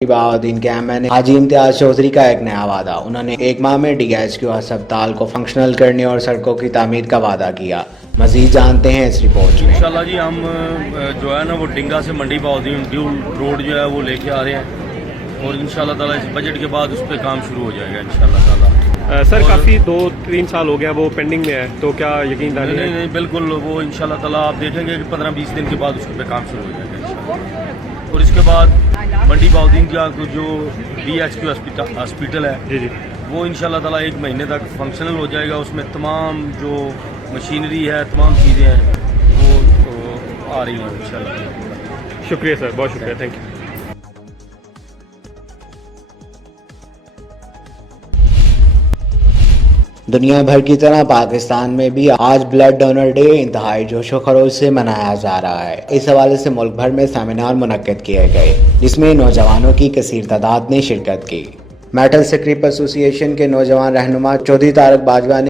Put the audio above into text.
बहाउद्दीन के एमएन हाजी इम्तियाज चौधरी का एक नया वादा। उन्होंने 1 माह में डीएचक्यू अस्पताल को फंक्शनल करने और सड़कों की तामीर का वादा किया। मजीद जानते हैं इस रिपोर्ट में। इंशाल्लाह जी हम जो है ना वो डिंगा से मंडी बहाउद्दीन ड्यूल रोड जो है वो लेके आ रहे हैं और इंशाल्लाह ताला इस बजट के बाद उस पर काम शुरू हो जाएगा इंशाल्लाह ताला। सर काफ़ी 2-3 साल हो गया वो पेंडिंग में है, तो क्या यकीनदारी है? नहीं बिल्कुल, वो इंशाल्लाह ताला आप देखेंगे कि 15-20 दिन के बाद उस पर काम शुरू हो जाएगा इंशाल्लाह। और इसके बाद मंडी बहाउद्दीन का जो डीएचक्यू हॉस्पिटल है जी जी, वो इंशाल्लाह ताला 1 महीने तक फंक्शनल हो जाएगा। उसमें तमाम जो मशीनरी है, तमाम चीज़ें हैं वो तो आ रही हैं इंशाल्लाह। शुक्रिया सर, बहुत शुक्रिया, थैंक यू। दुनिया भर की तरह पाकिस्तान में भी आज ब्लड डोनर डे इंतहाई जोशो खरोश से मनाया जा रहा है। इस हवाले से मुल्क भर में सेमिनार मुनक्किद किए गए जिसमें नौजवानों की कसीर तादाद ने शिरकत की। मेटल स्क्रैप एसोसिएशन के नौजवान रहनुमा चौधरी तारक बाजवा ने